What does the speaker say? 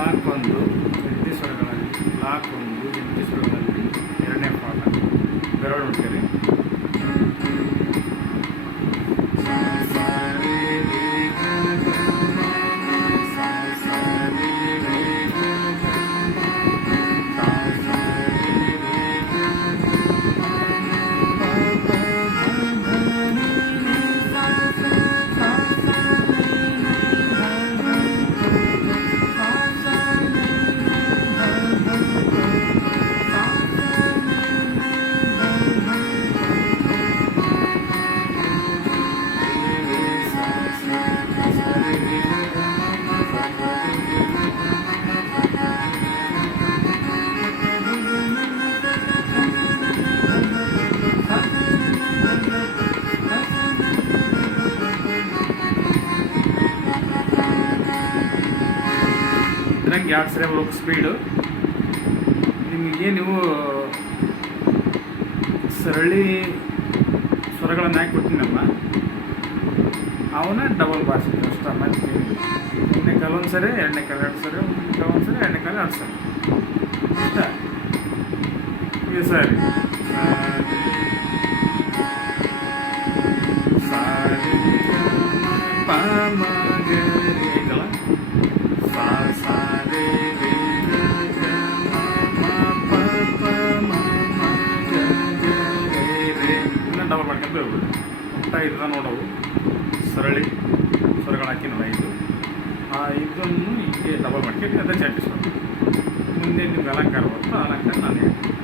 Lock ಒಂದು ಜಂಟಿ ಸ್ವರಗಳಲ್ಲಿ, lock ಒಂದು ಜಂಟಿ ಸ್ವರಗಳಲ್ಲಿ ಎರಡನೇ ಪಾಠ ಬೆರಳು ನೋಡ್ತೀರಿ. ಇದ್ರಂಗೆ 2 ಸರಿ ಹೋಗಿ ಸ್ಪೀಡು ನಿಮಗೆ. ನೀವು ಸರಳಿ ಸ್ವರಗಳನ್ನು ಹಾಕಿ ಕೊಡ್ತೀನಲ್ಲ, ಅವನ್ನ ಡಬಲ್ ಬಾರಿಸ್ತೀವಿ ಅಷ್ಟ. ಮತ್ತೆ ಒಂದನೇ ಕಾಲ ಒಂದು ಸರಿ, ಎರಡನೇ ಕಾಲ 2 ಸರಿ, ಒಂದನೇ ಕಾಲ 1 ಸರಿ, ಎರಡನೇ ಕಾಲ 2 ಸರಿ ಇಷ್ಟ. ಈಗ ಸರಿ ಐತಲ್ಲ, ಡಬಲ್ ಮಾಡ್ಕೊಂಡು ಬರ್ಬೋದು. ಒಟ್ಟ ಇದನ್ನ ನೋಡವು ಸರಳಿ ಸ್ವರಗಳು ಹಾಕಿ ನೋಡ. ಇದನ್ನು ಹೀಗೆ ಡಬಲ್ ಮಾಡ್ಕೊಂಡು ಅದೇ ಜಂಟಿ ಸ್ವರ. ಮುಂದೆ ನಿಮ್ಗೆ ಅಲಂಕಾರ ಬರ್ತೋ ಅಲಂಕಾರ ನಾನು ಹೇಳ್ತೀನಿ.